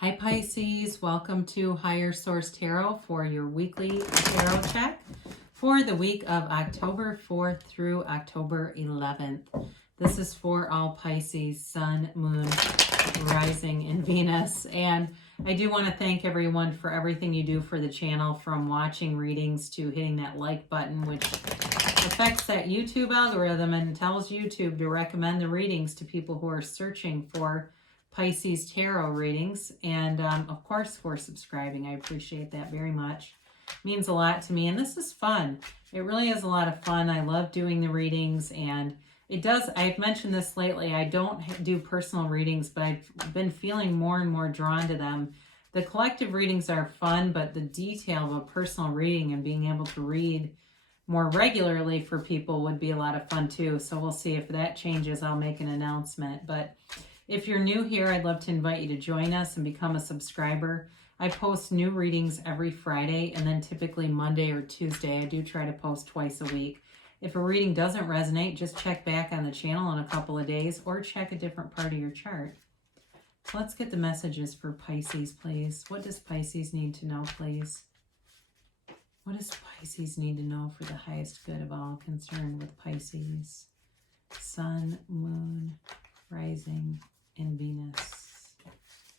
Hi Pisces, welcome to Higher Source Tarot for your weekly tarot check for the week of October 4th through October 11th. This is for all Pisces, Sun, Moon, Rising, and Venus. And I do want to thank everyone for everything you do for the channel, from watching readings to hitting that like button, which affects that YouTube algorithm and tells YouTube to recommend the readings to people who are searching for Pisces tarot readings, and of course for subscribing. I appreciate that very much. It means a lot to me, and this is fun. It really is a lot of fun. I love doing the readings, and it does, I've mentioned this lately, I don't do personal readings, but I've been feeling more and more drawn to them. The collective readings are fun, but the detail of a personal reading and being able to read more regularly for people would be a lot of fun too. So we'll see if that changes. I'll make an announcement. But if you're new here, I'd love to invite you to join us and become a subscriber. I post new readings every Friday, and then typically Monday or Tuesday. I do try to post twice a week. If a reading doesn't resonate, just check back on the channel in a couple of days or check a different part of your chart. So let's get the messages for Pisces, please. What does Pisces need to know, please? What does Pisces need to know for the highest good of all concerned with Pisces? Sun, Moon, Rising, and Venus.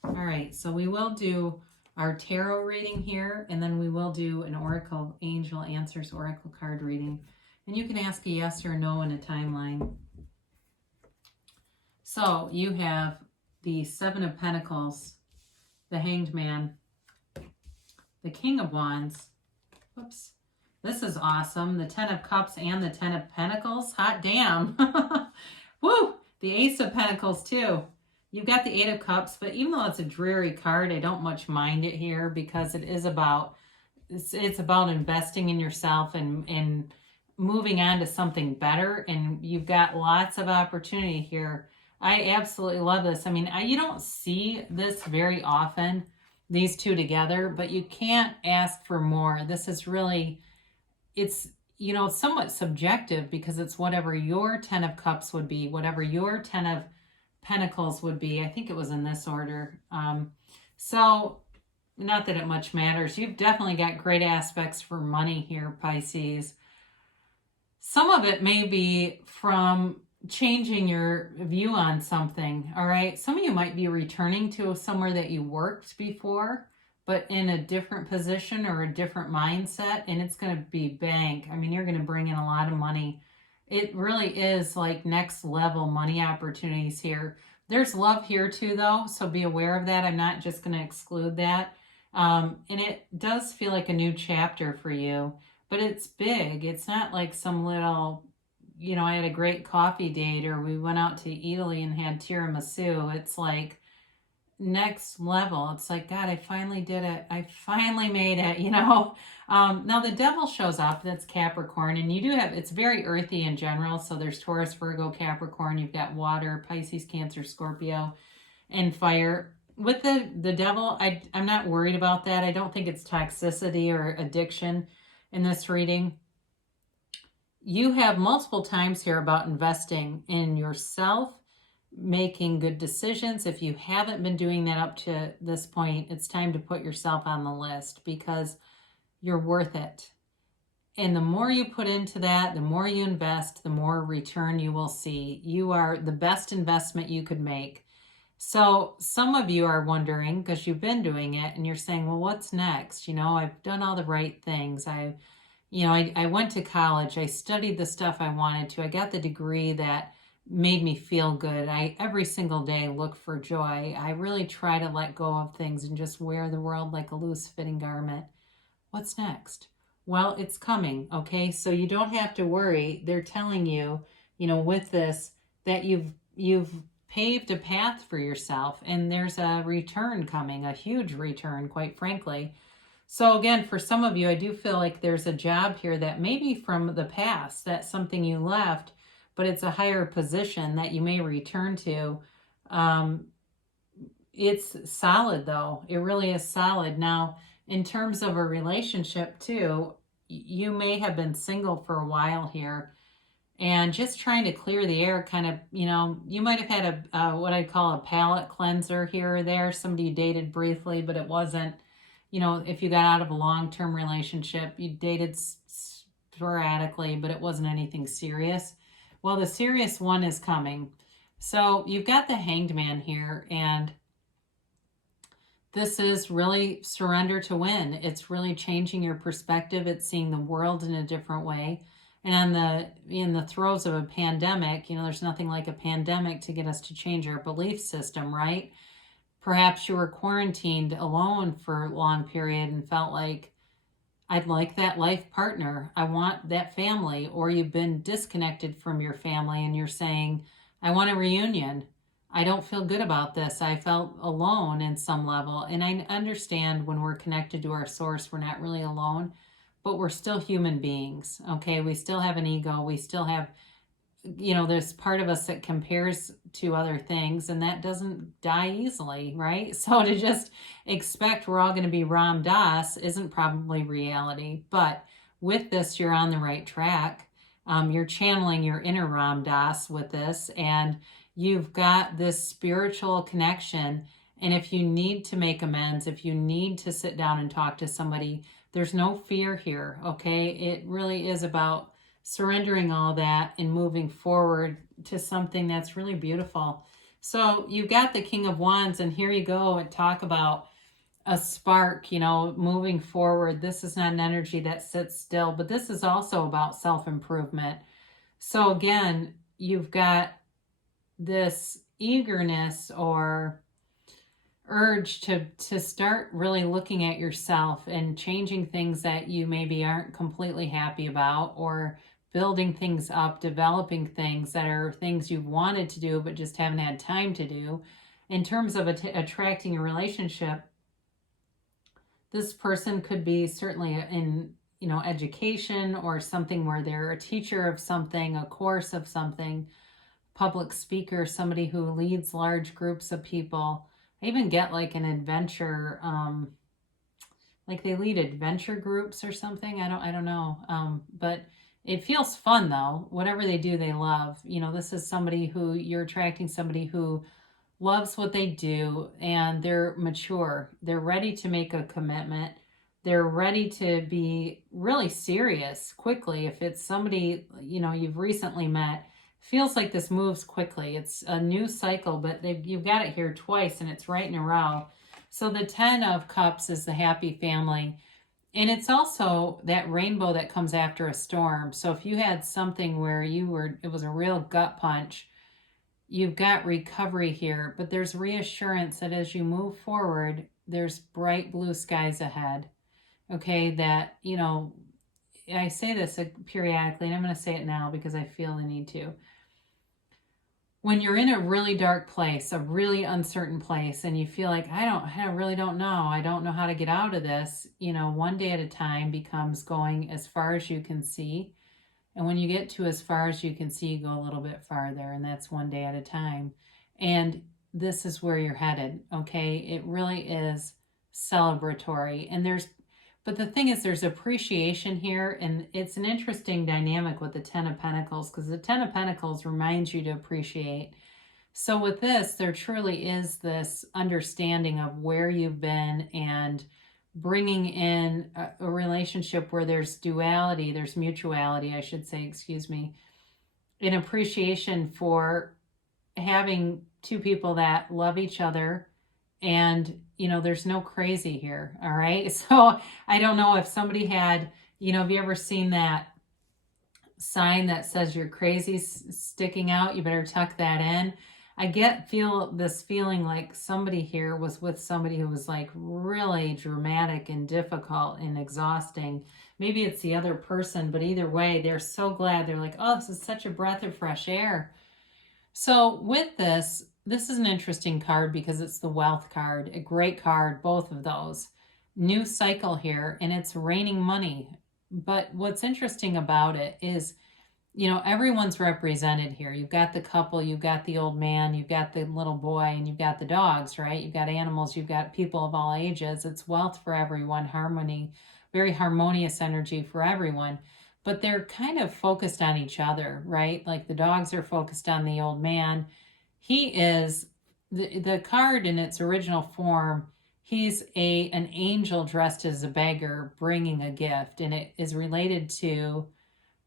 All right, so we will do our tarot reading here, and then we will do an Oracle Angel Answers Oracle card reading. And you can ask a yes or no in a timeline. So you have the Seven of Pentacles, the Hanged Man, the King of Wands. Whoops. This is awesome. The Ten of Cups and the Ten of Pentacles. Hot damn. Woo! The Ace of Pentacles too. You've got the Eight of Cups, but even though it's a dreary card, I don't much mind it here because it is about, it's about investing in yourself and moving on to something better. And you've got lots of opportunity here. I absolutely love this. I mean, you don't see this very often, these two together, but you can't ask for more. This is really, it's, you know, somewhat subjective because it's whatever your Ten of Cups would be, whatever your Ten of Pentacles would be. I think it was in this order. So not that it much matters. You've definitely got great aspects for money here, Pisces. Some of it may be from changing your view on something, all right? Some of you might be returning to somewhere that you worked before, but in a different position or a different mindset, and it's going to be bank. I mean, you're going to bring in a lot of money. It really is like next level money opportunities here. There's love here too, though, so be aware of that. I'm not just going to exclude that. And it does feel like a new chapter for you, but it's big. It's not like some little, you know, I had a great coffee date or we went out to Italy and had tiramisu. It's like next level. It's like, God, I finally did it. I finally made it, you know. Now the Devil shows up. That's Capricorn, and you do have, it's very earthy in general. So there's Taurus, Virgo, Capricorn. You've got water, Pisces, Cancer, Scorpio, and fire. With the Devil, I'm not worried about that. I don't think it's toxicity or addiction in this reading. You have multiple times here about investing in yourself, making good decisions. If you haven't been doing that up to this point, it's time to put yourself on the list because you're worth it. And the more you put into that, the more you invest, the more return you will see. You are the best investment you could make. So some of you are wondering, because you've been doing it, and you're saying, well, what's next? You know, I've done all the right things. I went to college. I studied the stuff I wanted to. I got the degree that made me feel good. I every single day look for joy. I really try to let go of things and just wear the world like a loose fitting garment. What's next? Well, it's coming, okay? So you don't have to worry. They're telling you, you know, with this, that you've paved a path for yourself, and there's a return coming, a huge return, quite frankly. So again, for some of you, I do feel like there's a job here that may be from the past, that's something you left, but it's a higher position that you may return to. It's solid though. It really is solid. Now, in terms of a relationship too, you may have been single for a while here, and just trying to clear the air, kind of, you might have had what I'd call a palate cleanser here or there, somebody you dated briefly, but it wasn't, if you got out of a long-term relationship, you dated sporadically, but it wasn't anything serious. Well, the serious one is coming. So you've got the Hanged Man here, and this is really surrender to win. It's really changing your perspective. It's seeing the world in a different way. And in the throes of a pandemic, there's nothing like a pandemic to get us to change our belief system, right? Perhaps you were quarantined alone for a long period and felt like, I'd like that life partner. I want that family. Or you've been disconnected from your family and you're saying, I want a reunion. I don't feel good about this. I felt alone in some level. And I understand when we're connected to our source, we're not really alone, but we're still human beings. Okay. We still have an ego. We still have, there's part of us that compares to other things, and that doesn't die easily, right? So to just expect we're all going to be Ram Dass isn't probably reality. But with this, you're on the right track. You're channeling your inner Ram Dass with this, and you've got this spiritual connection. And if you need to make amends, if you need to sit down and talk to somebody, there's no fear here, okay? It really is about surrendering all that and moving forward to something that's really beautiful. So you've got the King of Wands, and here you go and talk about a spark, moving forward. This is not an energy that sits still, but this is also about self-improvement. So again, you've got this eagerness or urge to start really looking at yourself and changing things that you maybe aren't completely happy about, or building things up, developing things that are things you've wanted to do but just haven't had time to do. In terms of attracting a relationship, this person could be certainly in education, or something where they're a teacher of something, a course of something, public speaker, somebody who leads large groups of people. I even get like an adventure, like they lead adventure groups or something. I don't know. But it feels fun though. Whatever they do, they love. This is somebody who you're attracting, somebody who loves what they do, and they're mature. They're ready to make a commitment. They're ready to be really serious quickly. If it's somebody, you've recently met, feels like this moves quickly. It's a new cycle, but you've got it here twice, and it's right in a row. So the 10 of Cups is the happy family. And it's also that rainbow that comes after a storm. So if you had something where it was a real gut punch, you've got recovery here, but there's reassurance that as you move forward, there's bright blue skies ahead. Okay, that, I say this periodically, and I'm going to say it now because I feel the need to. When you're in a really dark place, a really uncertain place, and you feel like, I really don't know. I don't know how to get out of this. One day at a time becomes going as far as you can see. And when you get to as far as you can see, you go a little bit farther, and that's one day at a time. And this is where you're headed, okay? It really is celebratory. But the thing is, there's appreciation here, and it's an interesting dynamic with the 10 of Pentacles, because the 10 of Pentacles reminds you to appreciate. So with this, there truly is this understanding of where you've been, and bringing in a relationship where there's duality, there's mutuality, I should say, an appreciation for having two people that love each other. And, there's no crazy here. All right. So I don't know if somebody had, have you ever seen that sign that says you're crazy sticking out? You better tuck that in. I feel this feeling like somebody here was with somebody who was like really dramatic and difficult and exhausting. Maybe it's the other person, but either way, they're so glad. They're like, oh, this is such a breath of fresh air. So with this is an interesting card because it's the Wealth card, a great card, both of those. New cycle here, and it's raining money. But what's interesting about it is, everyone's represented here. You've got the couple, you've got the old man, you've got the little boy, and you've got the dogs, right? You've got animals, you've got people of all ages. It's wealth for everyone, harmony, very harmonious energy for everyone. but they're kind of focused on each other, right? Like the dogs are focused on the old man. He is, the card in its original form, he's an angel dressed as a beggar bringing a gift, and it is related to,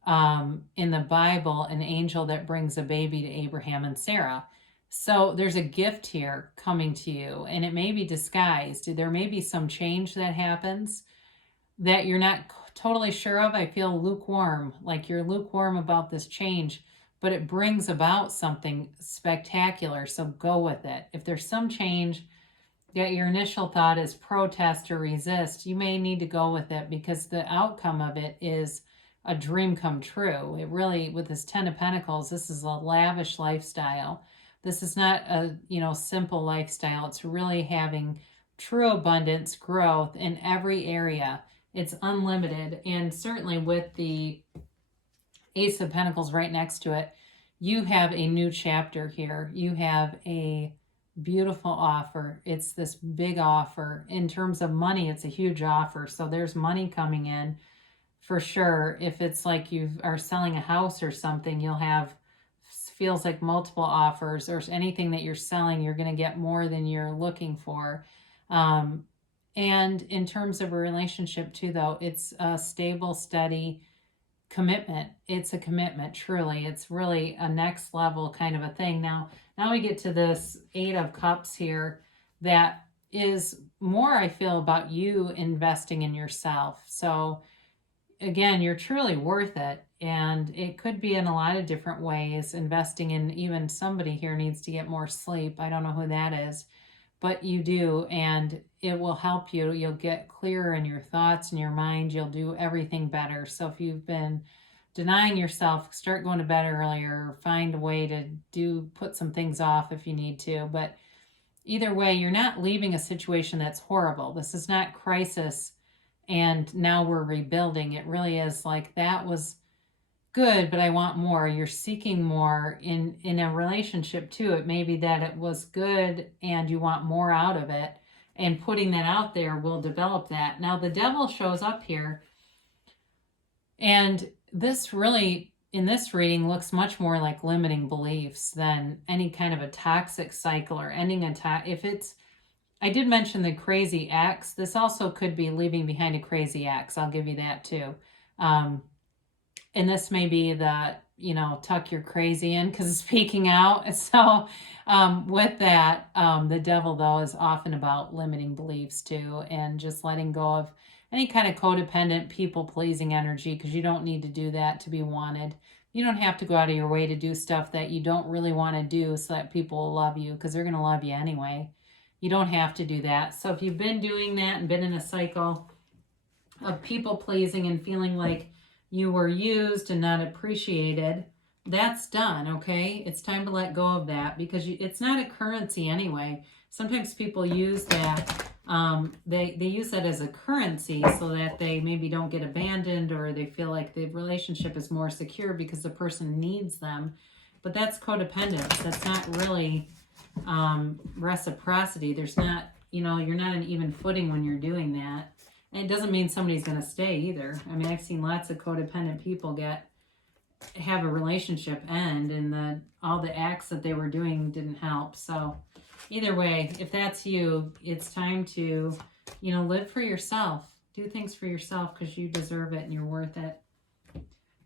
in the Bible, an angel that brings a baby to Abraham and Sarah. So there's a gift here coming to you, and it may be disguised. There may be some change that happens that you're not totally sure of. I feel lukewarm, like you're lukewarm about this change, but it brings about something spectacular. So go with it. If there's some change that your initial thought is protest or resist, you may need to go with it, because the outcome of it is a dream come true. It really, with this 10 of Pentacles, this is a lavish lifestyle. This is not a, simple lifestyle. It's really having true abundance, growth in every area. It's unlimited. And certainly with the Ace of Pentacles right next to it, you have a new chapter here. You have a beautiful offer. It's this big offer. In terms of money, it's a huge offer. So there's money coming in for sure. If it's like you are selling a house or something, you'll have, feels like multiple offers, or anything that you're selling, you're going to get more than you're looking for. And in terms of a relationship too, though, it's a stable, steady commitment. It's a commitment, truly. It's really a next level kind of a thing. Now we get to this 8 of Cups here that is more, I feel, about you investing in yourself. So again, you're truly worth it. And it could be in a lot of different ways. Investing in, even somebody here needs to get more sleep. I don't know who that is, but you do. And it will help you. You'll get clearer in your thoughts and your mind. You'll do everything better. So if you've been denying yourself, start going to bed earlier, find a way to put some things off if you need to. But either way, you're not leaving a situation that's horrible. This is not crisis and now we're rebuilding. It really is like, that was good, but I want more. You're seeking more in a relationship too. It may be that it was good and you want more out of it, and putting that out there will develop that. Now the Devil shows up here, and this really, in this reading, looks much more like limiting beliefs than any kind of a toxic cycle or ending if it's, I did mention the crazy ex. This also could be leaving behind a crazy ex. I'll give you that too. And this may be the, tuck your crazy in because it's peeking out. So with that, the Devil, though, is often about limiting beliefs too, and just letting go of any kind of codependent, people-pleasing energy, because you don't need to do that to be wanted. You don't have to go out of your way to do stuff that you don't really want to do so that people will love you, because they're going to love you anyway. You don't have to do that. So if you've been doing that and been in a cycle of people-pleasing and feeling like you were used and not appreciated, that's done, okay? It's time to let go of that, because it's not a currency anyway. Sometimes people use that, they use that as a currency so that they maybe don't get abandoned, or they feel like the relationship is more secure because the person needs them. But that's codependence. That's not really reciprocity. There's not, you're not on even footing when you're doing that. And it doesn't mean somebody's going to stay either. I mean, I've seen lots of codependent people have a relationship end, and all the acts that they were doing didn't help. So either way, if that's you, it's time to, live for yourself. Do things for yourself because you deserve it and you're worth it.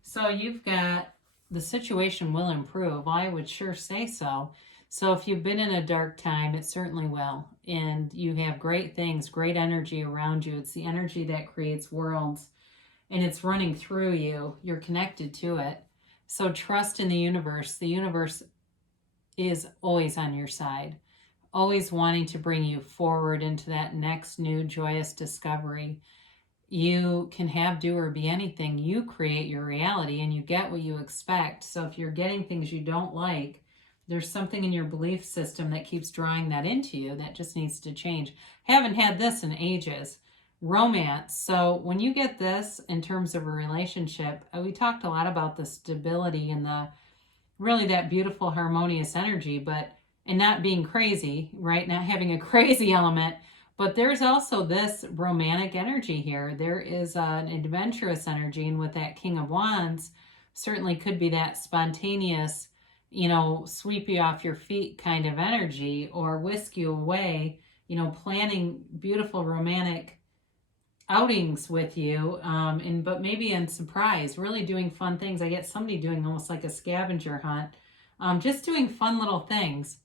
So you've got, the situation will improve. I would sure say so. So if you've been in a dark time, it certainly will. And you have great things, great energy around you. It's the energy that creates worlds, and it's running through you. You're connected to it. So trust in the universe. The universe is always on your side, always wanting to bring you forward into that next new joyous discovery. You can have, do, or be anything. You create your reality and you get what you expect. So if you're getting things you don't like, there's something in your belief system that keeps drawing that into you that just needs to change. Haven't had this in ages. Romance. So when you get this in terms of a relationship, we talked a lot about the stability and really that beautiful harmonious energy, and not being crazy, right? Not having a crazy element, But there's also this romantic energy here. There is an adventurous energy, and with that King of Wands, certainly could be that spontaneous, you know, sweep you off your feet kind of energy, or whisk you away, you know, planning beautiful romantic outings with you, but maybe in surprise, really doing fun things. I get somebody doing almost like a scavenger hunt, just doing fun little things.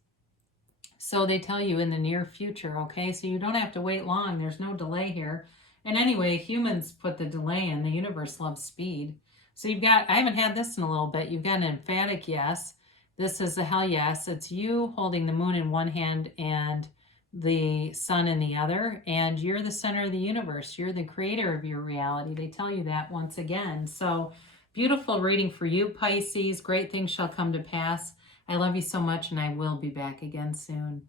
So they tell you in the near future, okay? So you don't have to wait long. There's no delay here. And anyway, humans put the delay in. The universe loves speed. So you've got, I haven't had this in a little bit. You've got an emphatic yes. This is a hell yes. It's you holding the moon in one hand and the sun in the other. And you're the center of the universe. You're the creator of your reality. They tell you that once again. So beautiful reading for you, Pisces. Great things shall come to pass. I love you so much, and I will be back again soon.